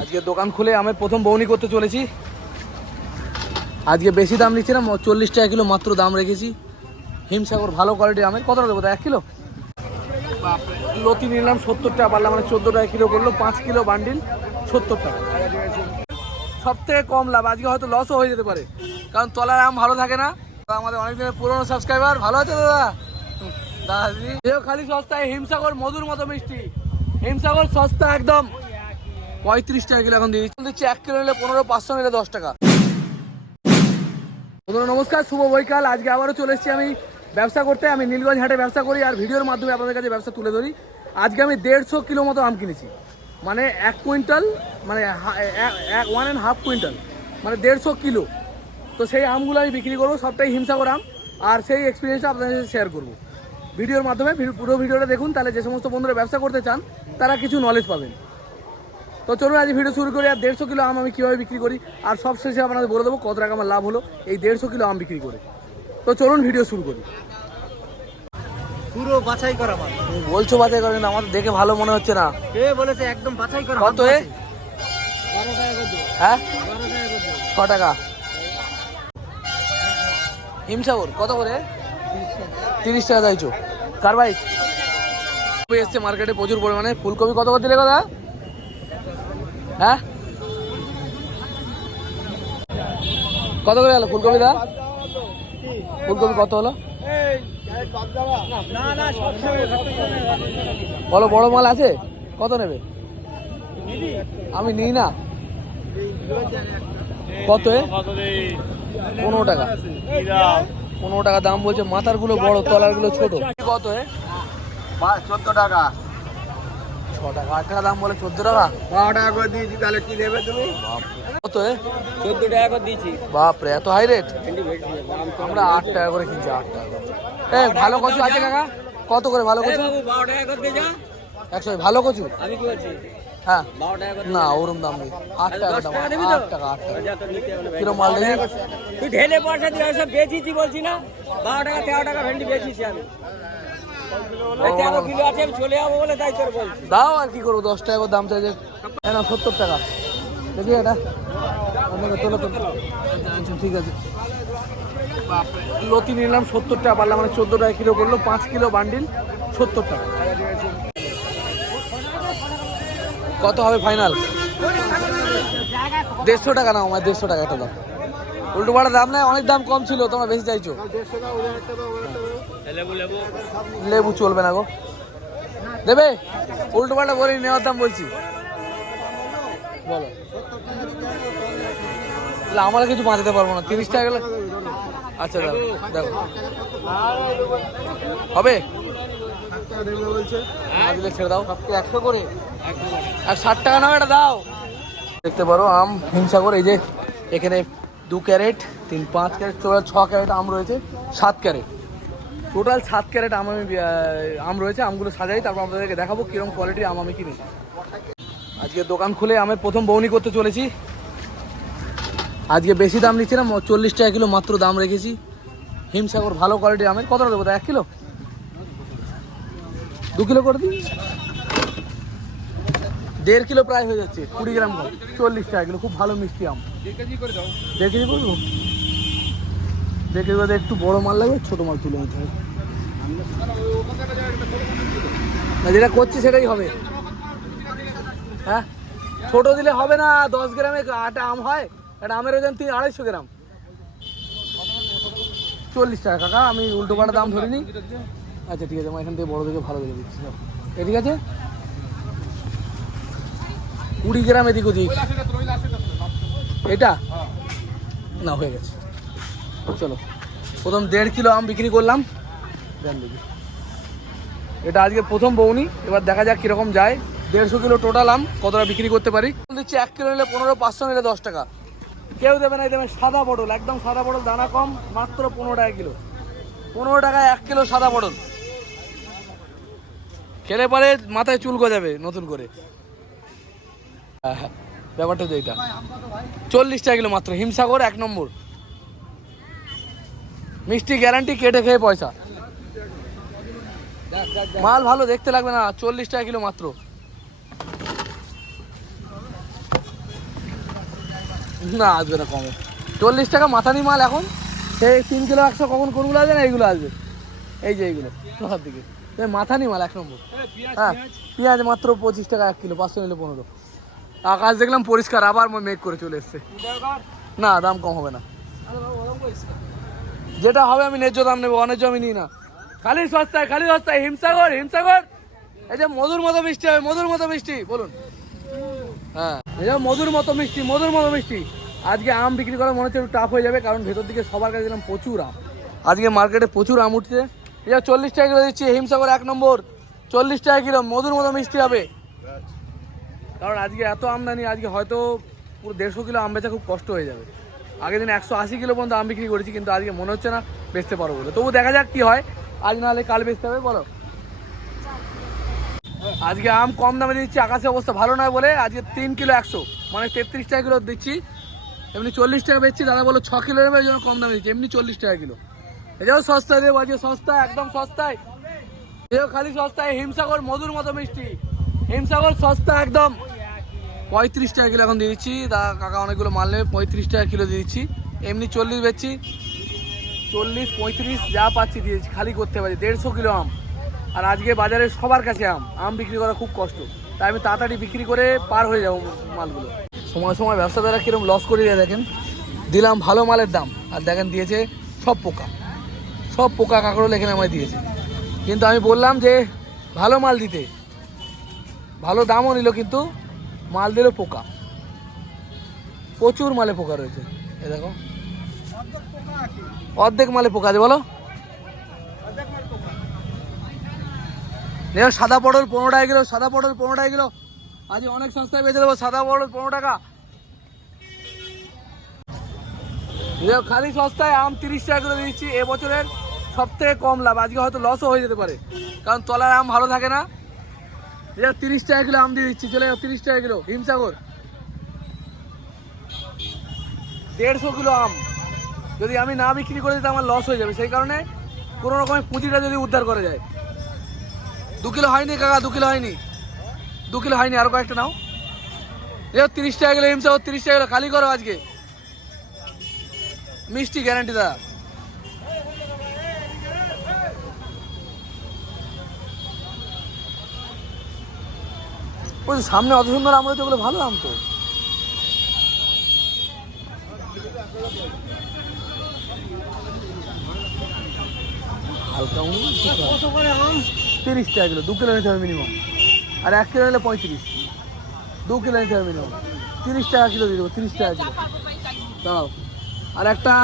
আজকে দোকান খুলে আমের প্রথম বৌনি করতে চলেছি। আজকে বেশি দাম নিচ্ছি না চল্লিশ টাকা কিলো মাত্র দাম রেখেছি। হিমসাগর ভালো কোয়ালিটি আমের। কত দেবো এক কিলো? লতি নিলাম সত্তর টাকা পারলাম মানে চোদ্দ টাকা কিলো করল পাঁচ কিলো বান্ডিল সত্তর টাকা। সব থেকে কম লাভ আজকে হয়তো লসও হয়ে যেতে পারে। কারণ তলার আম ভালো থাকে না। তো আমাদের অনেক দিনের পুরনো সাবস্ক্রাইবার ভালো আছে দাদা? দাদা দিদি? খালি সস্তায় হিমসাগর মধুর মতো মিষ্টি। হিমসাগর সস্তা একদম। পঁয়ত্রিশ টাকা কিলো এখন দিয়ে দিচ্ছি। এক কিলো নিলে পনেরো, পাঁচশো নিলে দশ টাকা। নমস্কার, শুভ বৈকাল। আজকে আবারও চলে এসেছি আমি ব্যবসা করতে। আমি নীলগঞ্জ হাটে ব্যবসা করি আর ভিডিওর মাধ্যমে আপনাদের কাছে ব্যবসা তুলে ধরি। আজকে আমি দেড়শো কিলো মতো আম কিনেছি। মানে এক কুইন্টাল মানে ওয়ান অ্যান্ড হাফ কুইন্টাল। মানে দেড়শো কিলো। তো সেই আমগুলো আমি বিক্রি করব, সবটাই হিমসাগর আম। আর সেই এক্সপিরিয়েন্সটা আপনাদের সাথে শেয়ার করব। ভিডিওর মাধ্যমে পুরো ভিডিওটা দেখুন। তাহলে যে সমস্ত বন্ধুরা ব্যবসা করতে চান, তারা কিছু নলেজ পাবেন। তো চলুন আজ ভিডিও শুরু করি। আর দেড়শো কিলো আম আমি কীভাবে বিক্রি করি? আর সব শেষে আপনাদের বলে দেবো কত টাকা আমার লাভ হলো। এই দেড়শো কিলো আম বিক্রি করে। তো চলুন ভিডিও শুরু করি। পুরো বাছাই করা মাল। বলছো বাজার করেন আমাদের দেখে ভালো মনে হচ্ছে না। কে বলেছে একদম বাছাই করা কত এ? টাকা হ্যাঁ? বারো টাকা হিমসাগর কত করে? তিরিশ টাকা চাইছো। কার বাইক এসছে মার্কেটে প্রচুর পরিমাণে। ফুলকপি কত করে দিলে কথা হ্যাঁ? কত করে গেলো ফুলকপি দা ফুলকপি কত হলো? বলো, বড় মাল আছে? কত নেবে? আমি নিই না। কত পনেরো টাকা। পনেরো টাকা দাম বলছে, মাথারগুলো বড়, তলারগুলো ছোট। কত চোদ্দ টাকা। ছ টাকা আট টাকা দাম বলে চোদ্দ টাকা? বারো টাকা করে দিয়েছি তাহলে কি দেবে তুমি? কত চোদ্দ টাকা করে দিয়েছি। বাপরে এত হাই রেট আমরা আট টাকা করে কিনছি আট টাকা। এ ভালো কচু আছে কাকা? কত করে ভালো কচু? বারো টাকা করে দিয়ে যা। একশো ভালো কচু? আমি কি বলছি? হ্যাঁ। না ওরম দাম নেই। আট টাকা দাম টাকা? আট টাকা আট টাকা। না। কিরম মাল দেখি? তুই ঢেলে পয়সা দিয়ে সব বেচিছি বলছি না? বারো টাকা তেরো টাকা ভেন্ডি বেচিছি আমি। দাও আর কি করব? দশ টাকা দাম চাইছে। না সত্তর টাকা। দেখি এটা। ঠিক আছে। লতি নিলাম সত্তর টাকা, পারলাম মানে চোদ্দ টাকা কিলো করল, পাঁচ কিলো বান্ডিল, সত্তর টাকা। কত হবে ফাইনাল? দেড়শো টাকা নাও আমার দেড়শো টাকা একটা দাম উল্টো পাল্টা দাম নেই অনেক দাম কম ছিল তোমরা বেশি চাইছো। লেবু চলবে না গো। দেবে? উল্টো পাল্টা করে নেওয়ার দাম বলছি। বলো। আমরা কিছু বাঁচাতে পারব না তিরিশ টাকা গেলে আচ্ছা দেখো দেখো হবে? দিলে ছেড়ে দাও। একশো করে। আর ষাট টাকা নাও এটা দাও। দেখতে পারো আম হিংসা করে এই যে এখানে দু ক্যারেট, তিন পাঁচ ক্যারেট, টোটাল ছ ক্যারেট আম রয়েছে, সাত ক্যারেট। টোটাল সাত ক্যারেট আম আমি আম রয়েছে, আমগুলো সাজাই, তারপর আপনাদেরকে দেখাবো কীরকম কোয়ালিটির আম আমি কিনেছি আজকে দোকান খুলে আমের প্রথম বৌনি করতে চলেছি। আজকে বেশি দাম নিচ্ছি না চল্লিশ টাকা কিলো মাত্র দাম রেখেছি। হিমসাগর ভালো কোয়ালিটির আমের। কত দেবো তা, এক কিলো? দু কিলো করে দিই। দেড় কিলো প্রায় হয়ে যাচ্ছে, কুড়ি গ্রাম চল্লিশ টাকা কিলো, খুব ভালো মিষ্টি আম। দেড় কেজি করব দেড় একটু বড় মাল লাগবে, ছোট মাল তুলে নিতে হবে। যেটা করছি সেটাই হবে। হ্যাঁ? ছোট দিলে হবে না, দশ গ্রামে আটা আম হয়, একটা আমের ওজন তিন, আড়াইশো গ্রাম। চল্লিশ টাকা, কাকা, আমি উল্টো পাল্টা দাম ধরিনি। আচ্ছা ঠিক আছে আমার এখান থেকে বড় দেখে ভালো দেখে দিচ্ছি। ঠিক আছে? কুড়ি গ্রাম এদিক ওদিক। এটা? না হয়ে গেছে। চলো প্রথম দেড় কিলো আম বিক্রি করলাম। এটা আজকে প্রথম বৌনি এবার দেখা যাক কীরকম যায়। দেড়শো কিলো টোটাল আম কতটা বিক্রি করতে পারি? দিচ্ছি এক কিলো নিলে পনেরো পাঁচশো নিলে দশ টাকা। কেউ দেবে না দেবে সাদা পটল একদম সাদা পটল দানা কম মাত্র পনেরো টাকা কিলো। পনেরো টাকায় এক কিলো সাদা পটল। খেলে পরে মাথায় চুল গজাবে নতুন করে। হ্যাঁ হ্যাঁ ব্যাপারটা তো এইটা। চল্লিশ টাকা কিলো মাত্র, হিমসাগর এক নম্বর। মিষ্টি গ্যারান্টি কেটে খেয়ে পয়সা। মাল ভালো, দেখতে লাগবে না চল্লিশ টাকা কিলো মাত্র। না, আসবে না কমে। চল্লিশ টাকা মাথানি মাল এখন। সেই তিন কিলো, একশো কখন কোনগুলো আসবে না, এইগুলো আসবে। এই যে এইগুলো সকাল দিকে। মাথানি মাল এক নম্বর। হ্যাঁ পেঁয়াজ মাত্র পঁচিশ টাকা এক কিলো, পাঁচশো নিলে পনেরো। আকাশ দেখলাম পরিষ্কার, আবার মেঘ করে চলে এসছে। না, দাম কম হবে না। যেটা হবে আমি ন্যায্য দাম নেব, অন্যায্য আমি নিই না। খালি সস্তায় খালি সস্তায়, হিমসাগর হিমসাগর। এই যে মধুর মতো মিষ্টি হবে, মধুর মতো মিষ্টি, বলুন। হ্যাঁ এই যে মধুর মতো মিষ্টি, মধুর মতো মিষ্টি। আজকে আম বিক্রি করা মনে হচ্ছে একটু টাফ হয়ে যাবে, কারণ ভেতর দিকে সবার কাছে দিলাম প্রচুর আম। আজকে মার্কেটে প্রচুর আম উঠছে। এই যে চল্লিশ টাকা কিলো দিচ্ছি, হিমসাগর এক নম্বর। চল্লিশ টাকা কিলো, মধুর মতো মিষ্টি হবে। কারণ আজকে এত আমদানি, আজকে হয়তো পুরো দেড়শো কিলো আম বেচা খুব কষ্ট হয়ে যাবে। আগের দিন একশো আশি কিলো পর্যন্ত আম বিক্রি করেছি, কিন্তু আজকে মনে হচ্ছে না বেচতে পারব বলে। তবু দেখা যাক কি হয়। আজ না হলে কাল বেচতে হবে, বলো। আজকে আম কম দামে দিচ্ছি, আকাশের অবস্থা ভালো নয় বলে আজকে তিন কিলো একশো। মানে তেত্রিশ টাকা কিলো দিচ্ছি, এমনি চল্লিশ টাকা বেচছি, দাদা বলো ছ কিলো নেবে জন্য কম দামে দিচ্ছি, এমনি চল্লিশ টাকা কিলো। এটাও সস্তায় দেবো, আজকে সস্তায়, একদম সস্তায়। এও খালি সস্তায়, হিমসাগর মধুর মতো মিষ্টি। হিমসাগর সস্তা একদম। পঁয়ত্রিশ টাকা কিলো এখন দিয়ে দিচ্ছি। কাকা অনেকগুলো মাল নেবে। পঁয়ত্রিশ টাকা কিলো দিয়ে দিচ্ছি। এমনি চল্লিশ বেচছি। চল্লিশ, পঁয়ত্রিশ যা পাচ্ছি দিয়েছি খালি করতে পারি দেড়শো কিলো আম। আর আজকে বাজারে সবার কাছে আম। আম বিক্রি করা খুব কষ্ট। তাই আমি তাড়াতাড়ি বিক্রি করে পার হয়ে যাব মালগুলো। সময় সময় ব্যবসাদাররা কিরম লস করে দিয়ে দেখেন। দিলাম ভালো মালের দাম। আর দেখেন দিয়েছে সব পোকা। সব পোকা কাঁকড়ো এখানে আমায় দিয়েছে। কিন্তু আমি বললাম যে, ভালো মাল দিতে। ভালো দামও নিল কিন্তু মাল দিল পোকা। প্রচুর মালে পোকা রয়েছে। এ দেখো। অর্ধেক মালে পোকা আছে, বলো। দেখো, সাদা পটল পনেরো টাকা কিলো, সাদা পটল পনেরো টাকা কিলো। আজ অনেক সস্তায় বেঁচে দেবো, সাদা পটল পনেরো টাকা। দেখো, খালি সস্তায় আম তিরিশ টাকা করে দিচ্ছি, এবছরের সব থেকে কম লাভ। আজকে হয়তো লসও হয়ে যেতে পারে, কারণ তলার আম ভালো থাকে না। এটা তিরিশ টাকা কিলো আম দিয়ে দিচ্ছি, চলে যাও, তিরিশ টাকা কিলো, হিমসাগর। দেড়শো কিলো আম। যদি আমি না বিক্রি করে দিতে আমার লস হয়ে যাবে। সেই কারণে কোনো রকমের পুঁজিটা যদি উদ্ধার করা যায়। দু কিলো হয়নি কাকা, দু কিলো হয়নি। দু কিলো হয়নি, আরও কয়েকটা নাও। এ, তিরিশ টাকা কিলো, হিমসাগর, তিরিশ টাকা কিলো, খালি করো আজকে। মিষ্টি গ্যারান্টি দাদা। ওই সামনে অত সুন্দর আম রয়েছে ওগুলো ভালো আম তো। তিরিশ টাকা কিলো, দু কিলো নিতে হবে মিনিমাম আর এক কিলো নিলে পঁয়ত্রিশ। দু কিলো নিতে হবে মিনিমাম তিরিশ টাকা কিলো দিয়ে দেবো, তিরিশ টাকা কিলো। দাও। আর একটা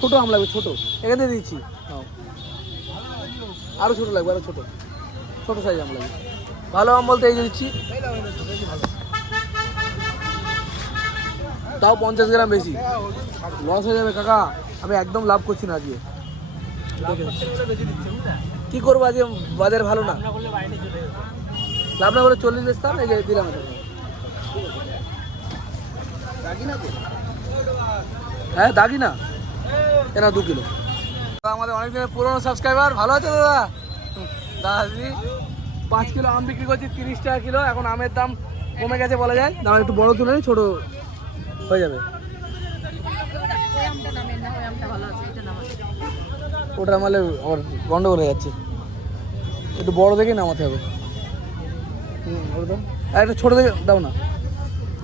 ছোটো আম লাগবে, ছোটো। এখানে দিচ্ছি। আরও ছোটো লাগবে আরও ছোটো। ছোটো সাইজ আম লাগবে। ভালো আম বলতে এই দিচ্ছি। তাও পঞ্চাশ গ্রাম বেশি। লস হয়ে যাবে, কাকা। আমি একদম লাভ করছি না আজকে। কি করব আজকে? বাজার ভালো না। লাভ না করে চল্লিশ বেচতাম এই যে দিলাম। হ্যাঁ দাগি না? এনা দু কিলো। আমাদের অনেক দিনের পুরনো সাবস্ক্রাইবার ভালো আছে দাদা দিদি? পাঁচ কিলো আম বিক্রি করছি, তিরিশ টাকা কিলো। এখন আমের দাম কমে গেছে বলা যায়। দাম একটু বড় তুলে ছোট হয়ে যাবে। ওটা নামালে আবার গন্ডগোল হয়ে যাচ্ছে। একটু বড় দেখে নামাতে হবে। হুম আর একটা ছোটো দেখে দাও না।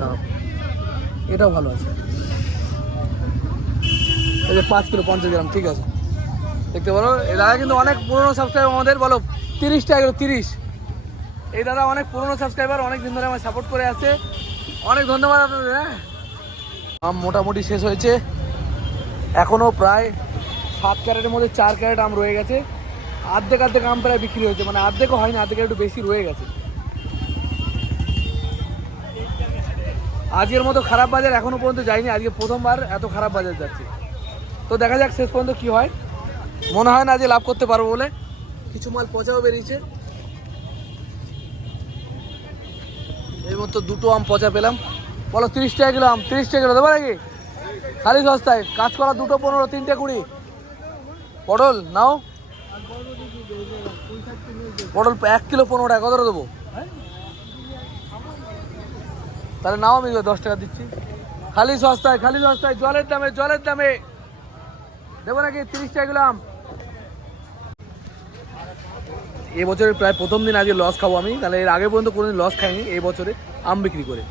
দাও এটাও ভালো আছে। এই যে পাঁচ কিলো, পঞ্চাশ গ্রাম, ঠিক আছে। দেখতে পারো? এই দাদা কিন্তু অনেক পুরনো সাবস্ক্রাইব আমাদের, বলো, তিরিশ টাকা তিরিশ। এই দাদা অনেক পুরনো সাবস্ক্রাইবার অনেক দিন ধরে আমার সাপোর্ট করে আছে। অনেক ধন্যবাদ আপনাদের হ্যাঁ? আম মোটামুটি শেষ হয়েছে। এখনও প্রায় সাত ক্যারেটের মধ্যে চার ক্যারেট আম রয়ে গেছে। অর্ধেক অর্ধেক আম প্রায় বিক্রি হয়েছে মানে অর্ধেকও হয়নি অর্ধেক একটু বেশি রয়ে গেছে। আজকের মতো খারাপ বাজার এখনও পর্যন্ত যায়নি, আজকে প্রথমবার এত খারাপ বাজার যাচ্ছে। তো দেখা যাক শেষ পর্যন্ত কি হয়। মনে হয় না যে লাভ করতে পারব বলে। কিছু মাল পচাও বেরিয়েছে। এই মতো দুটো আম পচা পেলাম। বলো, তিরিশ টাকা কিলো আম, তিরিশ টাকা কিলো, দেবো নাকি? খালি সস্তায়। কাজ করা দুটো, পনেরো, তিনটে, কুড়ি। পটল, নাও। পটল এক কিলো, পনেরো টাকা। কত করে দেবো? তাহলে নাও আমি দশ টাকা দিচ্ছি। খালি সস্তায় খালি সস্তায়। জলের দামে জলের দামে। দেবো নাকি? তিরিশ টাকা কিলো আম। এবছরের প্রায় প্রথম দিন আজকে লস খাব আমি। তাহলে এর আগে পর্যন্ত কোনোদিন লস খাইনি, এই বছরে আম বিক্রি করে।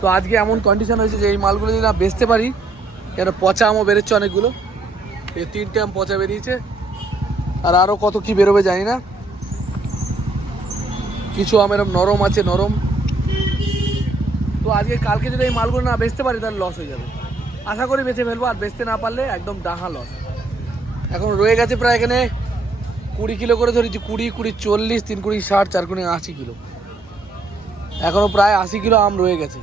তো আজকে এমন কন্ডিশন হয়েছে যে এই মালগুলো যদি না বেচতে পারি, কেন পচা আমও বেরোচ্ছে অনেকগুলো। এই তিনটে আম পচা বেরিয়েছে। আর আরও কত কি বেরোবে জানি না। কিছু আম এরম নরম আছে, নরম। তো আজকে কালকে যদি এই মালগুলো না বেচতে পারি, তাহলে লস হয়ে যাবে। আশা করি বেঁচে ফেলব, আর বেচতে না পারলে একদম ডাহা লস এখন রয়ে গেছে প্রায় এখানে কুড়ি কিলো করে ধরেছি, কুড়ি কুড়ি চল্লিশ, তিন কুড়ি ষাট, চার কুড়ি আশি কিলো। এখনও প্রায় আশি কিলো আম রয়ে গেছে।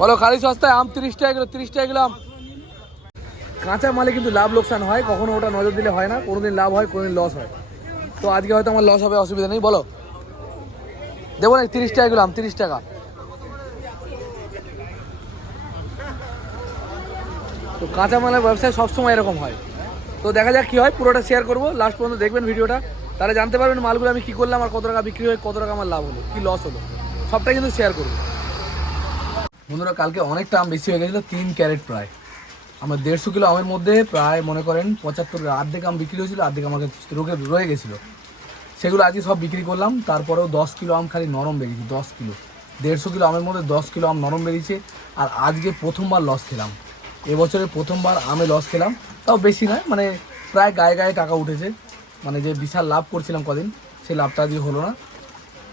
বলো, খালি সস্তায় আম তিরিশ টাকা কিলো, তিরিশ টাকা কিলো আম। কাঁচা মালে কিন্তু লাভ লোকসান হয়, কখনো ওটা নজর দিলে হয় না, কোনোদিন লাভ হয়, কোনোদিন লস হয়। তো আজকে হয়তো আমার লস হবে, অসুবিধা নেই, বলো। দেবো না, তিরিশ টাকা কিলো আম, তিরিশ টাকা। তো কাঁচামালের ব্যবসায় সবসময় এরকম হয়। তো দেখা যাক কী হয়, পুরোটা শেয়ার করব। লাস্ট পর্যন্ত দেখবেন ভিডিওটা। তাহলে জানতে পারবেন মালগুলো আমি কী করলাম, আর কত টাকা বিক্রি হয় কত টাকা আমার লাভ হলো, কী লস হলো। সবটাই কিন্তু শেয়ার করব। বন্ধুরা, কালকে অনেকটা আম বেশি হয়ে গেছিল, তিন ক্যারেট প্রায়। আমার দেড়শো কিলো আমের মধ্যে প্রায়, মনে করেন, পঁচাত্তর অর্ধেক আম বিক্রি হয়েছিল আর্ধেক আমার কাছে রোগে, রয়ে গেছিল। সেগুলো আজকে সব বিক্রি করলাম, তারপরেও দশ কিলো আম খালি নরম বেরিয়েছে, দশ কিলো। দেড়শো কিলো আমের মধ্যে দশ কিলো আম নরম বেরিয়েছে, আর আজকে প্রথমবার লস খেলাম। এবছরে প্রথমবার আমি লস খেলাম। তাও বেশি নয় মানে প্রায় গায়ে গায়ে টাকা উঠেছে। মানে যে বিশাল লাভ করছিলাম কদিন, সেই লাভটা আজকে হলো না।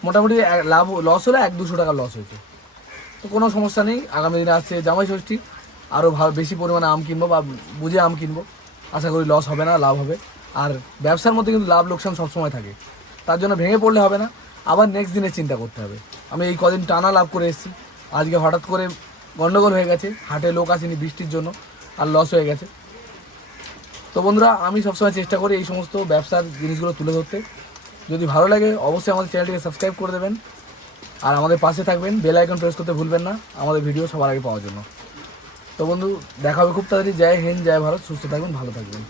মোটামুটি লাভ লস হলে এক দুশো টাকা লস হয়েছে। তো কোনো সমস্যা নেই, আগামী দিনে আসছে জামাই ষষ্ঠী আরও ভালো বেশি পরিমাণে আম কিনবো বা বুঝে আম কিনবো। আশা করি লস হবে না, লাভ হবে। আর ব্যবসার মধ্যে কিন্তু লাভ লোকসান সবসময় থাকে। তার জন্য ভেঙে পড়লে হবে না, আবার নেক্সট দিনে চিন্তা করতে হবে। আমি এই কদিন টানা লাভ করে এসেছি। আজকে হঠাৎ করে গন্ডগোল হয়ে গেছে, হাটে লোক আসেনি বৃষ্টির জন্য, আর লস হয়ে গেছে। তো বন্ধুরা, আমি সবসময় চেষ্টা করি এই সমস্ত ব্যবসার জিনিসগুলো তুলে ধরতে। যদি ভালো লাগে, অবশ্যই আমাদের চ্যানেলটিকে সাবস্ক্রাইব করে দেবেন। আর আমাদের পাশে থাকবেন বেল আইকন প্রেস করতে ভুলবেন না, আমাদের ভিডিও সবার আগে পাওয়ার জন্য। তো বন্ধু, দেখা হবে খুব তাড়াতাড়ি। জয় হিন্দ, জয় ভারত, সুস্থ থাকবেন, ভালো থাকবেন।